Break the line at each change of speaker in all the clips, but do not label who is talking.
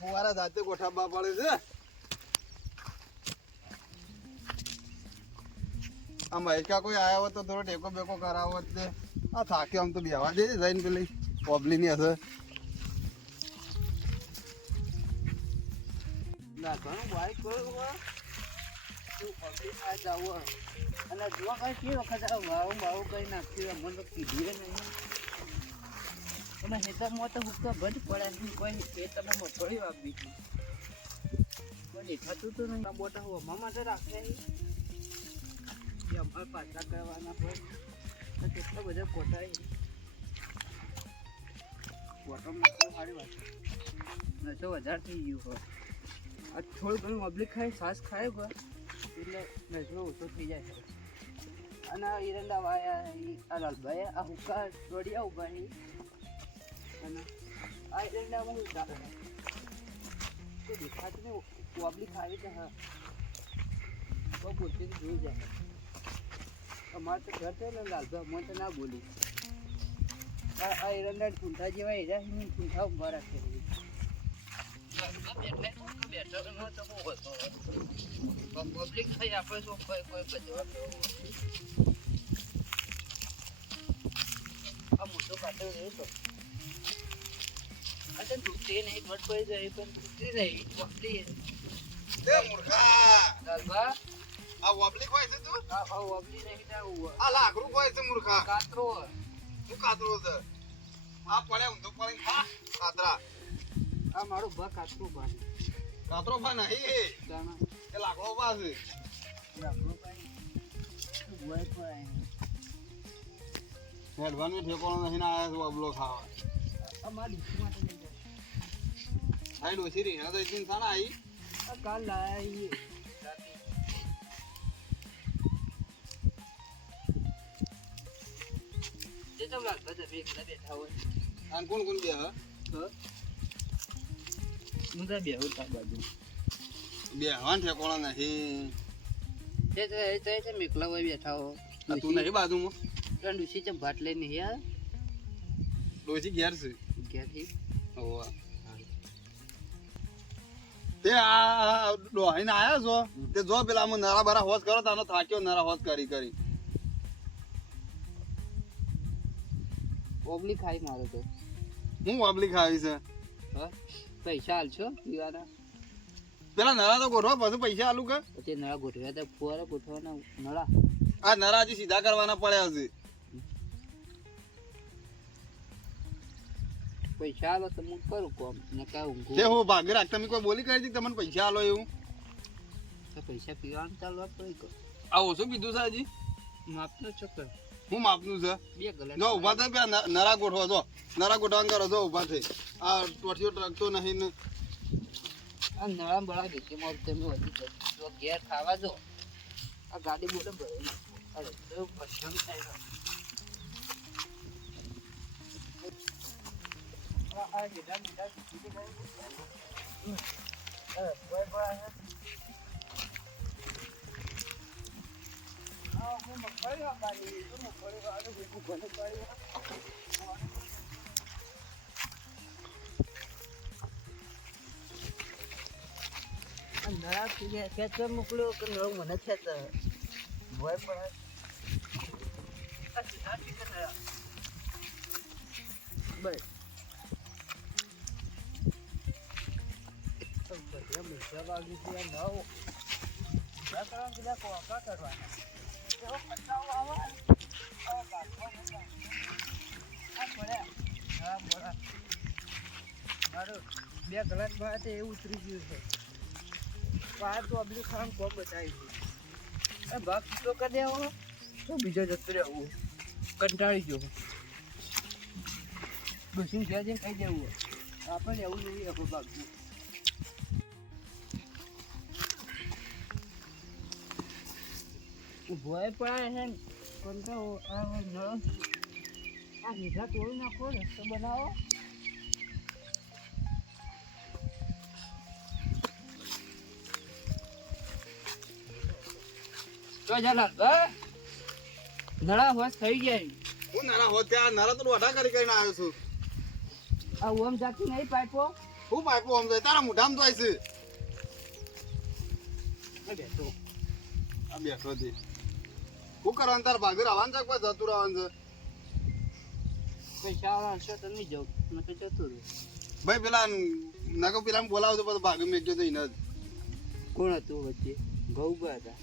ફુવારા જાતે ગોઠાબા પડે છે. આ મહેકા કોઈ આવ્યો તો થોડો ટેકો બેકો કરાવો જ તે. આ થાક્યો આમ તો બેહવા દે જઈને પેલી પોબલીની હશે.
ના, ઘણું બાઈક અને જો કઈ વખત આવું, વાવું કઈ નાખ્યું અમને તો કીધું નહીં. અને હેતરમાં તો હુક્કા બંધ પડે છે. કોઈ ખેતરમાં મગફળી વાપરી છે. કોઈ દેખાતું તો નહીં. બોટા હોવા મામા તો રાખે એમ પાછા કરવાના તો કેટલા બધા કોટાય કોટો મૂકવું સારી વાત નસો વધારે થઈ ગયું હોય. આ થોડું ઘણું ઓબ્લિક ખાય શ્વાસ ખાય હોય. એટલે નજરો ઓછો થઈ જાય છે. અને ઈરંડા વાયા આ લાલભાઈ આ હુક્કા દોડ્યા ઊભા આ ઈરંડામાં હું ચાલે તો દેખાતું નહીં પબ્લિક ખાવી તો હા. તો પૂરતી જોઈ જાય. અમારે તો ઘર છે ને, લાલભાઈ મને તો ના બોલી. આ ઈરંડા ઠૂંઠા જેવા એરા છે ને ઠૂંઠા ઊભા રાખે છે. પબ્લિક થઈ આપણે શું કોઈ કોઈ બધવા આ મોટો કાઢો રહ્યો તો. અચ્છા તૂટે નહીં પડી જાય પણ તૂટતી નહીં વખતી
એ મૂર્ખા! આ વબલી કોઈ છે તું?
વબલી નહીં ના
આ લાકડું કોઈ છે મૂર્ખા.
કાતરો
હું કાતરો છે? આ પડે ઊંધો પડે. હા કાતરા.
આ મારો ભા કાતરો ભા
કાતરો ભા નહીં. એ લાકડો ભા છે.
કાંઈ ઉવાય પણ
હેડવાનું ઠેકોણો નહીં આયા છે વબલો ખાવા.
અમારા ડીસી માટે લઈ જાય
આ ડોસી રહી હા તો સાના આવી
કાલ લાયા તે તો લાગ બધા ભેગા બેઠા હોય.
અને કોણ કોણ બે હા?
હું તો બેહું બાજુ.
બે હવાન ઠેકોણો નહીં
તે તો તો મેકલા હોય બેઠા હો
તું નહીં બાજુમાં?
ત્રણ ડુસી ચમ ભાટ લઈને યાર
ડોસી ઘેર છે. હોવા. તે આ ડોહીને આયા છો? તે જો પેલા આમાં નરા બરા હોશ કરો તાનો થાક્યો નરા હોશ કરી કરી.
ઓબલી ખાઈ મારો તો.
હું ઓબલી ખાવી છે?
હા? પૈસા હાલશો પીવાના
પેલા નરા તો ગોઠવા પછી પૈસા હાલું કે?
પછી નળા ગોઠવ્યા તો ફુવારા ગોઠવાના નળા
આ નરાજી સીધા કરવાના પડ્યા છે
પૈસા આલો તો હું કરું કોમ. ને કાંઈ ઊંઘું.
તે હું ભાગ રાખ તમે કોઈ બોલી કરી દીધી તમને પૈસા આલો એવું?
તો પૈસા પીવાનું ચાલવા પડી ગયો
આ ઓછું કીધું સાજી
માપનું ચક્કર
હું માપનું છે?
બે ગલા
જો ઊભા થઈ પેલા ન- નરા ગોઠવા જો. નરા ગોઠવા કરો જો ઊભા થઈ. આ ટોટીઓ ટ્રકતો નહીં ને.
આ નળા બળા વેચી મોર તમે વધી જો ઘેર ખાવા જો. આ ગાડી બોલે ભરે નાખો. અરે તો પસંદ થાય. નળા ખેતર મોકલ્યો કે નળ મને ખેતર ભય પડે આ છે આ નવ કરવા બધા કોકા કરવાના એવો આવે મારું બે કલાક બાદ એ ઉતરી ગયું છે. બહાર તો અબલી ખાન કોમ બતાવી છે ભાગ તો કરી દેવો તો બીજો જતો રહેવું કંટાળી ગયો ડોસીને જ્યાં જઈને ખાઈ જવું આપણે એવું આપણું ભોય પડે છે આ નળ આ લીધા તોડી નાખો રસ્તો બનાવો. તો ચાલો નળા હોશ થઈ ગયા
હું નાના હોત ત્યાં નરા તો ડોઢા કરી કરીને આવ્યો છું.
આ ઓમ જાતી નહીં પાઇપો?
હું પાઇપો જાય તારા મોઢામાં જાય છે
બેઠો.
આ બેઠો છે. શું કરવાનું તાર ભાગર આવવાનું છે કે પછી જતું રહેવાનું છે?
પૈસા વાળા છે તો નહીં જાઉં મેં તો જતો રહ્યો
ભાઈ પેલા નકો પેલા બોલાવો તો પછી મેં મેકજો તો એને
કોણ હતું વચ્ચે? ગયા હતા.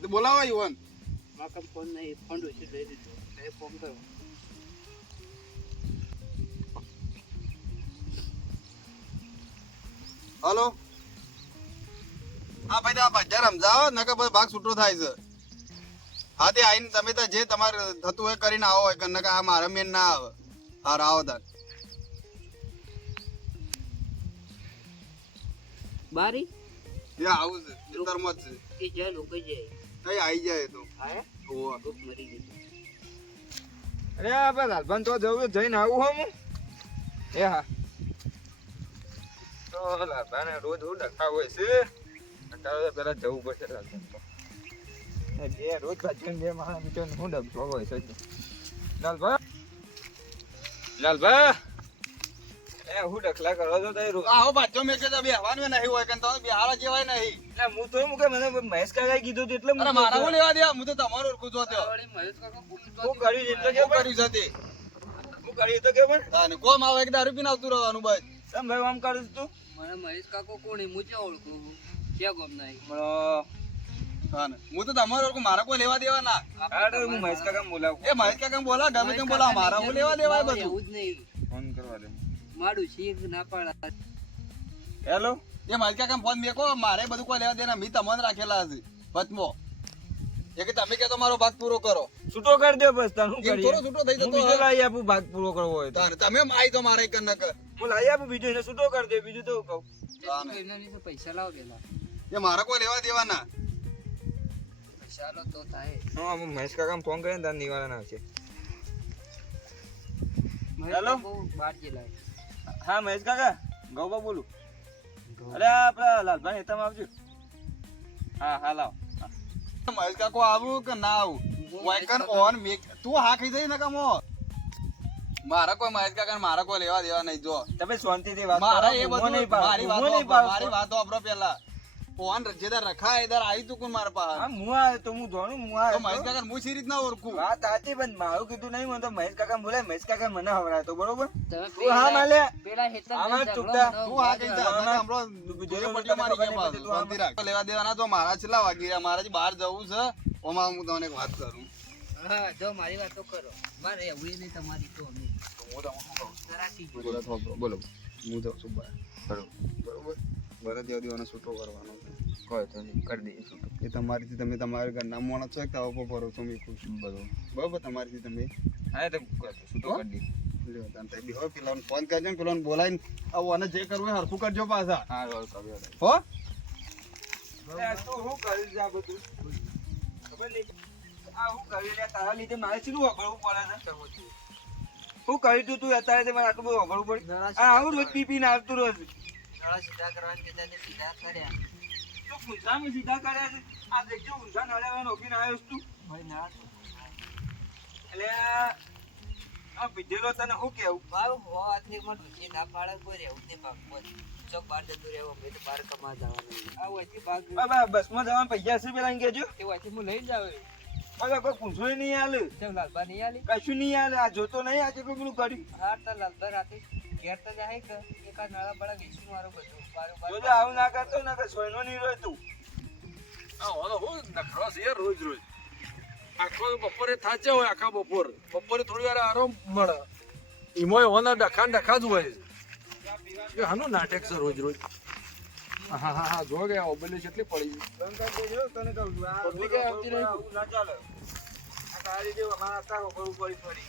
તો બોલાવો ઈવન.
માકમ ફોન નહીં ફોન છે લઈ દીધો એ ફોન કરો
હલો? હા ભાઈ આ ભજ્જા રમજાવો નકર પછી ભાગ છૂટો થાય છે. હા તે આઈને તમે તો જે તમારે થતું હોય કરીને આવો હોય કે નકર આ મારા મેન ના આવે. હાર આવો તાર.
બારી?
એ આવું છે ખેતરમાં જ છે.
કે જે લોકો જાય.
કઈ આવી જાય તો.
હા
ઓવા.
કોક મરી ગયું
અરે આ લાલભાન તો જવું જઈને આવું હો હું. એ હા. તો લાલભાને રોજ હું ડખા હોય છે. પેલા જવું પડશે એ બે રોજ ભાજન બે માણસ બીજો હું ડખો હોય છે લાલભા લાલભા એ હું ડખલા કરો છો તો
આવો પાછો મેં કીધું બેહવાનું નહીં હોય કે તમે બેહાડા જેવાય નહીં
એટલે હું તો. એમ કે મને મહેશ કાકાએ કીધું એટલે
મને મારા હું લેવા દે? હું તો તમારો ઓળખું છું
મહેશ કાકા
હું કર્યું છે એટલે કે
કર્યું છે તે?
હું કર્યું તો કે પણ?
તાને કોમ આવે કે દારૂ પીને આવતું રહેવાનું બસ.
તમે ભાઈ આમ કરું છું તું?
મને મહેશ કાકો કોણ હું ક્યાં ઓળખું ક્યાં ગમ નહીં
હું તો તમારો મારા કોઈ લેવા દેવા ના.
હા હું મહેશ કાકા બોલાવું.
એ મહેશ કાકા બોલા ગમે તેમ બોલા મારા હું લેવા દેવાય બધું.
એવું જ નહીં.
ફોન કરવા દે.
માડું શીખ ના પાડા
હેલો?
એ મહેશ કાકા ફોન મેકો મારે બધું કોઈ લેવા દેના મી તમને રાખેલા હશે પચમો એ કે તમે કે તમારો ભાગ પૂરો કરો.
છૂટો કરી દે બસ તને શું
થોડો છૂટો થઈ
હું
જતો
બીજો
હોય.
લાવી આપું ભાગ પૂરો કરવો હોય તો.
તમે આઈ તો મારે કન કર.
હું લાવી આપું બીજો એને છૂટો કરી દે બીજું તો કહું.
પૈસા લાવો પેલા.
એ મારા કોઈ લેવા દેવાના
પૈસા લો તો થાય.
હા મહેશ કાકા ફોન કરીને તાર નિવારણ આવશે હેલો?
કાકો બહાર
હા મહેશ કાકા ગૌબા બોલું. અરે આપણા લાલભાઈ હેતામાં આવજો. હા હા લાવ.
મહેશ કાકો આવું કે ના આવું? વાયકન ઓન મેક તું હા ખાઈ જઈ ને કમો મારા કોઈ મહેશ કાકા ને મારા કોઈ લેવા દેવા નહીં જો.
તમે શાંતિથી વાત
મારા એ બધું
નહીં પાડો,
મારી
વાત
વાતો
નહીં પાડો.
મારી વાત આપડો પેલા ફોન રજેદાર રખાય એદાર આવી તું કોણ મારા પાસે?
હા હું આયો તો હું જોણું હું
તો મહેશ કાકા હું સી રીતના ઓળખું?
વાત સાચી પણ મારું કીધું નહીં મને તો મહેશ કાકા બોલે મહેશ કાકા મને હવડાતો બરોબર? તું હા માલે.
પેલા હેતર
આમાં ચૂકતા.
તું હા કઈ જા
મને.
હમણાં જોયો
મને
મારી ગયા
નહીં તું
શાંતિ રાખ. લેવા દેવાના તો મારા છેલ્લા વાગી રહ્યા મારાથી બહાર જવું છે. ઓમાં હું તમને એક વાત કરું.
હા જો મારી વાતો કરો. મારે એવું નહીં તમારી તો નહીં.
હું તમને શું કહું? છું? બોલો બોલો. હું જાઉં છું બરાબર બરોબર. બરાબર. દેવા દેવાનો છૂટો કરવાનો
કોઈ તો કરી દઈએ છૂટો.
એ તમારીથી તમે તમારા ઘરના માણસ છો કે તાવ પર ભરો છો મેં ખુશ છું બરોબર તમારીથી તમે?
હા એ તો છૂટો કરી દઈએ.
લ્યો, તાન ગયું. પેલાને ફોન કરજો ને પેલાને બોલાવીને આવું અને જે કરવું હોય હરખું કરજો પાછા.
હા કર્યો
હો?
તું કરી છે બધું? ખબર નહીં. આ હું કરી લે તારા લીધે મારે શું વગડવું પડે છે? હું કરી તું તું અત્યારે તે મારે આટલું બધું વગડવું પડે. આ રોજ આવતું રોજ
નળા સીધા કરવાની કીધા તે સીધા કર્યા.
તું ઊંઝામાં સીધા કર્યા છે આ દેખજો ઊંઝા નળ્યા નોકરીને આવ્યો તું.
ભાઈ ના
એટલે આ પીધેલો તને શું કેવું
બાવ હોવાથી માં ઢૂંઢી ના પાડે કોઈ રહેવું જ નહીં પાક ચોક બહાર જતું રહેવું મેં તો બહાર કમા જવાનું આ વચ્ચે ભાગ
બાબા બસમાં જવાના પૈસા શું પેલા કેજો
એ વચ્ચે હું લઈ જાવ
બાબા કોઈ પૂછવું નહીં આલે.
કેમ લાલબા નહીં આલે?
કશું નહીં આલે. આ જોતો નહીં આજે કોઈ પેલું કર્યું
હા તો લાલબા રાતે ઘેર તો જાય કે એક આ નળા બળા વેચી મારું બધું. બારું
જોજો આવું ના કરતો ને કે સોયનો નહીં રોય તું.
રોજ રોજ. આખો બપોરે થાચે હોય આખા બપોર. બપોરે થોડી વાર આરામ મળે. ઈમોય હોના ડખા ડખા જ હોય એ હાનું નાટક છે રોજ રોજ. હા હા હા જો ગયા ઓબલે કેટલી પડી
ગઈ. તને કહું છું આ
પબ્લિક આવતી નહીં.
આવું ના ચાલે આ કાળી દેવ અમારા તારો ઉપર પડી પડી.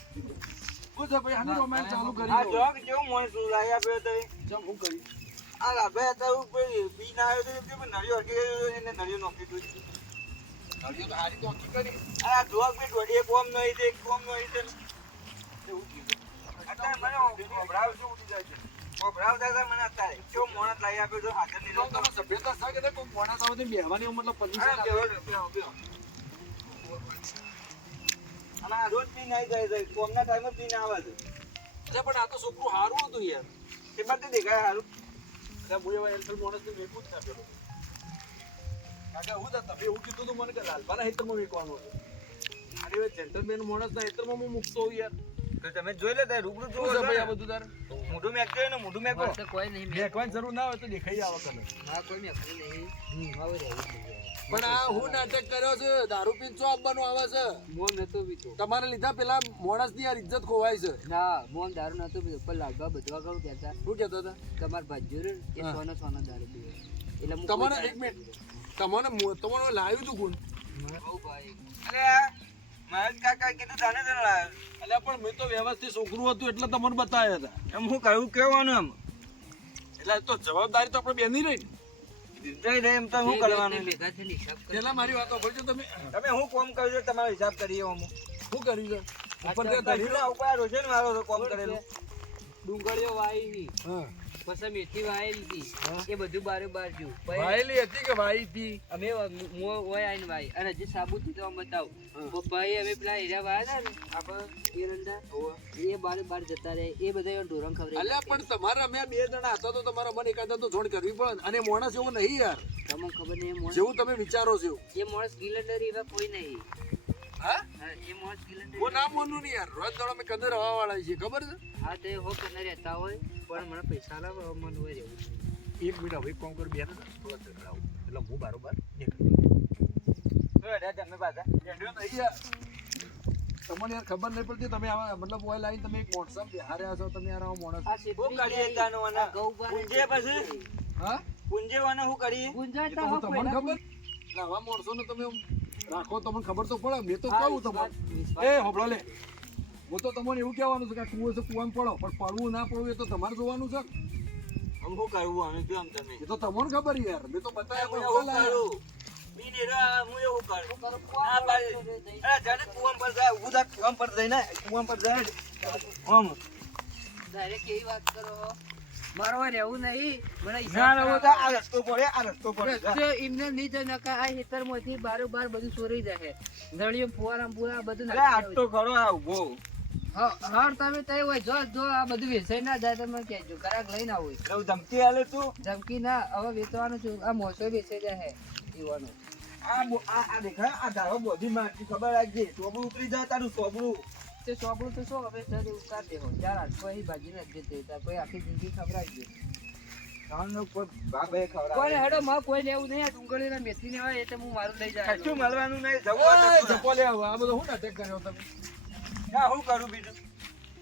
શું છે ભાઈ હાનું રોમાન્સ ચાલુ કરી
આ
દો.
જોગ જેવું મોણ શું લાઈ આપ્યો તો
હું કરી?
આ લાભે હતા હું પી ના આવ્યો તો કે નળિયો હરકી ગયો એને નળિયો નોખી દીધું.
હારી તો હારી તો કરી.
આ જોગ બે દોઢી કોમ નહીં દે કોમ નહીં દે એવું કીધું. અત્યારે મને ગભરાવ છે ઉઠી જાય છે. ગભરાવતા હતા મને અત્યારે. કેવો મોણસ લાઈ આપ્યો તો હાજર નહીં
તમે સભ્યતા નહીં? કોઈ મોણા સામે બેહવાની મતલબ permission
અને આ રોજ પીને આવી જાય છે કોમના ટાઈમે પીને આવે છે
અરે પણ આ તો છોકરું સારું હતું યાર
એમાંથી દેખાય હારું
એટલે હું એવા માણસને વેચવું જ ના પેલો. કારણ કે હું તો એવું કીધું હતું મને કે લાલભાના હેતરમાં વેકવાનું હતું. અને હવે gentleman માણસના હેતરમાં હું મૂકતો હોઉં યાર.
તો તમે જોઈ લે તારે રૂબરૂ જોવો
છે ભાઈ આ બધું તાર?
મોઢું મેકજો ને મોઢું મેકો.
કોઈ નહીં
મેકવાની જરૂર ના હોય તો દેખાઈ આવે તને.
હા કોઈ મેકવું નહીં.
પણ આ હું નાટક કર્યો છે દારૂ પીન શું આપવાનું આવે છે?
મોન નતો પીતો.
તમારે લીધા પેલા માણસની યાર ઇજ્જત ખોવાય છે.
ના મોન દારૂ નતો પીતો પણ લાગવા બધવા કરું કહેતા.
શું કહેતો હતા?
તમાર ભાજ્યો રે એ સોનો સોનો દારૂ પીવે. એટલે હું
તમારે એક મિનિટ. તમારે મો- તમારે લાવ્યું હતું કોણ
ભાઈ.
આ મહેશ કાકા કીધું તને તને લાવ્યો.
એટલે પણ મેં તો વ્યવસ્થિત છોકરું હતું એટલે તમને બતાવ્યા હતા.
એમ હું કહ્યું કેવાનું એમ.
એટલે તો જવાબદારી તો આપણે બેની રહી ને.
જઈ રે એમ તો હું કરવાનું
ભેગા થઈને હિસાબ
પેલા મારી વાતો તમે?
તમે હું કોમ કર્યું છે? તમારો હિસાબ કરીએ હું
શું કર્યું છે? ઉપર
ઉપર આ રોશન મારો તો કોમ કરેલો.
ડુંગળીઓ વાવી.
હા.
પછી મેથી વાયેલી હતી. એ બધું બારે બાર જ્યું
વાયેલી હતી કે વાઈ હતી?
અમે મો ઓય આઈને વાઈ. અને જે સાબુત તો આમ બતાવું. ભાઈ અમે પેલા એરિયા વાયા ને આપણે એરંડા એ બારે બાર જતા રહે એ બધા ઢોરણ ખબર
અલ્યા પણ તમારા અમે બે જણા હતા તો તમારા મને એકાદ તો જોડ કરવી પડે અને માણસ એવો નહીં યાર.
તમને ખબર નહીં
જેવું તમે વિચારો છો.
એ માણસ ગિલન્ડર એવા કોઈ નહીં.
હા?
હા, એ માણસ ગિલેન્ડર
હું ના માનું નહીં યાર. રોજ દાડો અમે કદર હવા છીએ ખબર છે?
હા તો હો કને રહેતા હોય પણ મને પૈસા લાવો હવે હોય રહેવું
એક મિનિટ હવે કામ કરું બેન. એટલે હું બારોબાર નીકળી.
તો તમે પાછા
એન્ડ્યો નહીં તમને યાર ખબર નહીં પડતી તમે આવા મતલબ ઓઇલ આવીને તમે એક મોટસમ બિહાર્યા છો તમે યાર આવો મોણસ.
આ
હું કરીએ તાનું અને
આ ગૌ બાર
પૂંજે પછી?
હા?
પૂંજેવાને હું કરીએ?
ગુંજા
તો તમને ખબર? લાવા મોણસો ને તમે રાખો તમને ખબર તો પડે મેં તો કહું તમને. એ હોબળો લે. હું તો તમને એવું કહેવાનું છે કે આ કૂવો છે કૂવામાં પડો. પણ પડવું ના પડવું એ તો તમારે જોવાનું છે.
આમ શું કરવું અમે કેમ તમે?
એ તો તમને ખબર યાર. મેં તો બતાવ્યા
હું એવું. કરું. બી રા, હું એવું કરું. ના પાડી અરે જાને કુવામ પર જાય ઊભું થા કુવામ પર જઈને કુવામ પર જાય આમ
ડાયરેક્ટ કેવી વાત કરો? મારો રહેવું નહીં. મને
આ રસ્તો પડે આ રસ્તો પડે
એમને નહીં નકા આ ખેતરમાંથી બારોબાર બધું ચોરી જાય નળીઓ ફુવારા ફુવારા બધું
આટલો ખરો આ ઊભો.
તમે તઈ હોય જો જો આ બધું વેચાઈ ના જાય તમે કહેજો ગ્રાહક લઈને આવો
એવું ધમકી આલે તું
ધમકી ના હવે વેચવાનું છું આ મોસો વેચાઈ જાય પીવાનું
આ આ આ દેખાય આ ધારો બોધી મારતી ખબર રાખજે ટોબલું ઉતરી જાય તારું ટોબલું
તે ચોપડું તો શું હવે સર ઉતાર દેવો. ચાર આઠસો અહીં ભાજી નથી દેતી કોઈ આખી જિંદગી ખવડાવી દે.
ખાવાનું કોઈ
કોઈ
ખવડાવે.
હેડો માં કોઈ લેવું નહીં આ ડુંગળી ના મેથી ને હોય એટલે હું મારું લઈ જાય
કશું મળવાનું નહીં જવું
ઓય,
હોય તો.
જપો લે આ બધો હું નાટક કર્યો તમે?
ના હું કરું બીજું?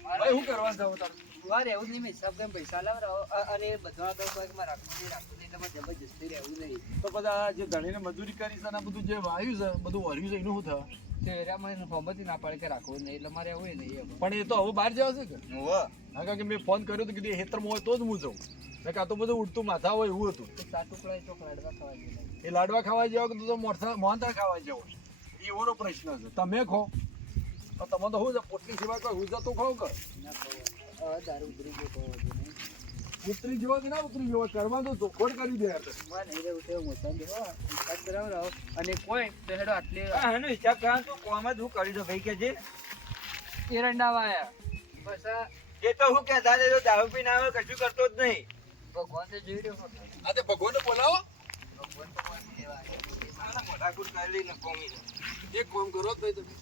ભાઈ હું કરવા જાવ તારે?
વાર એવું નહીં મેં હિસાબ કરીને પૈસા લાવ રહો. અ- અને બધા આગળ કોઈ કે રાખવું નહીં રાખવું નહીં તમારે જબરજસ્તી રહેવું નહીં.
તો બધા જે ધણીને મજૂરી કરી છે બધું જે વાયુ છે બધું વર્યું છે એનું શું થાય?
તો મને ફોર્મથી ના પાડે કે રાખવું નહીં એટલે મારે એવું નહીં
પણ એ તો હવે બહાર જવા છે કે? કે મેં ફોન કર્યો તો કીધું હેતરમાં હોય તો જ હું જાઉં. મેં કાં તો બધું ઉડતું માથા હોય એવું હતું. એ લાડવા ખાવા જાવ. કે તો મોરસા મોહનથાળ ખાવા જેવો એવો પ્રશ્ન છે. તમે ખો. તો તમે તો શું પોટલી સિવાય કોઈ હું જતું
ખો કર દારૂ ઉતરી ગયો
ઉતરી જેવો કે ના ઉતરી જેવો? કરવા તો ધોખોડ કરી દે
અને કોઈ તો હેડો આટલી
એનો હિસાબ કરવા તો કોમ જ હું કરી દો ભાઈ કે જે.
એરંડા વાયા બસ આ.
એ તો હું કહેતા હતા, જો દારૂ પીને આવે કશું કરતો જ નહીં.
ભગવાન તો જોઈ રહ્યો.
આ તો ભગવાન બોલાવો.
ભગવાન તો કોઈ કહેવાય.
મોટા મોઢાકૂટ કરી લઈને કોમી
એક કોમ કરો ભાઈ તમે.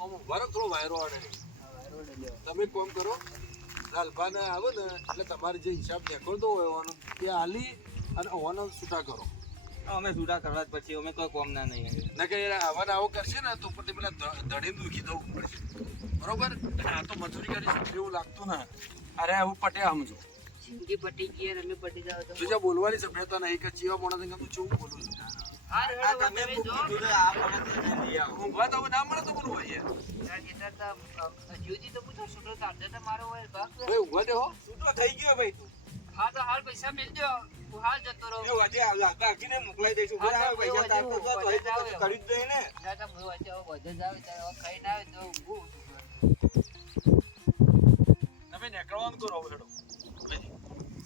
આમ ઊભા થોડો વાયરો આડે
આ વાયરો ડલ્યો.
તમે કોમ કરો. લાલભાને આવે ને એટલે તમારે જે હિસાબ નીકળતો હોય ઓનો તે હાલી અને ઓનો છૂટા કરો.
અમે છૂટા કરવા જ પછી અમે કોઈ કોમ ના નહીં
ના કે આવા આવો કરશે ને તો પછી પેલા ધડી દુખી દઉં પડશે. બરોબર? આ તો મજૂરી કરી એવું લાગતું ના. અરે આવું પટે સમજો
જિંદગી પટી ગઈ રમી અમે પટી જાવ તો.
બોલવાની સભ્યતા નહીં કે જીવા મોણા તું ચેવું બોલું છું?
તમે
નીકળવાનું કરો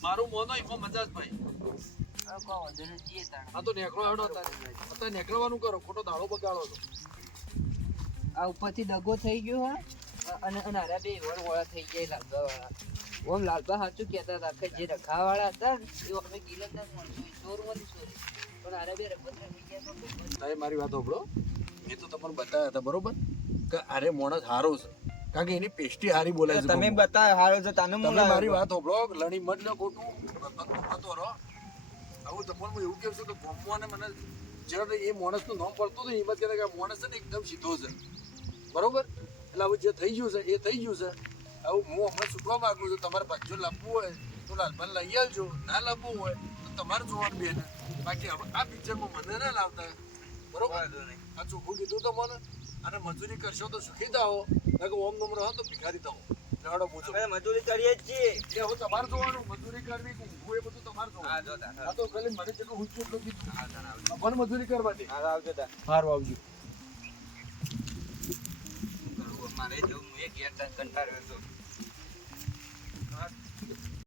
મારું મોનો એમાં મજા જ ભાઈ. આ તો નીકળો હેડો અત્યારે. અત્યારે નીકળવાનું કરો ખોટો દાડો બગાડો તો
આ ઉપરથી દગો થઈ ગયો હા? અને બે વળા થઈ ગયા લાગવા ઓમ સાચું કહેતા હતા કે જે રખાવાળા હતા ને એ અમે ગિલંદર ચોરી પણ આરે બે રખોતરા થઈ ગયા તો બહુ જ
સાહેબ મારી વાત સાંભળો મેં તો તમને બતાવ્યા હતા બરોબર? કે અરે મોણસ હારો છે. કારણ કે એની પેસ્ટી હારી બોલાય છે
તમે બતાવ્યા હારો છે તને
તમે મારી વાત સાંભળો લણી મત ન ખોટું બતો રહો. આવું તમને હું એવું કહું છું કે ગામમાં ને મને જ્યારે એ માણસનું નામ પડતું હતું એમાં કહેતા કે આ માણસ છે ને એકદમ સીધો છે. બરોબર? એટલે હવે જે થઈ ગયું છે એ થઈ ગયું છે. આવું હું હમણાં છૂટવા માગું છું તમારે પાછો લાવવું હોય તો લાલભાઈ લઈ આવજો ના લાવવું હોય તો તમારે જોવાનું બેન બાકી હવે આ પિક્ચરમાં મને ના લાવતા. બરોબર? આ ચોખ્ખું કીધું તો મને. અને મજૂરી કરશો તો સુખી થાઓ કે ઓમ નમ રહો તો ભિખારી થાઓ.
મજૂરી કરીએ જ છીએ.
એટલે હવે તમારે જોવાનું મજૂરી કરવી કે એ બધું તમારે આ તો ખાલી મને જેટલું ઊંચું એટલું કીધું. પણ મજૂરી કરવા દે.
હા આવજો
સારું આવજો.
મારે જવું હું એક ઘેર કંટાળ્યો છું.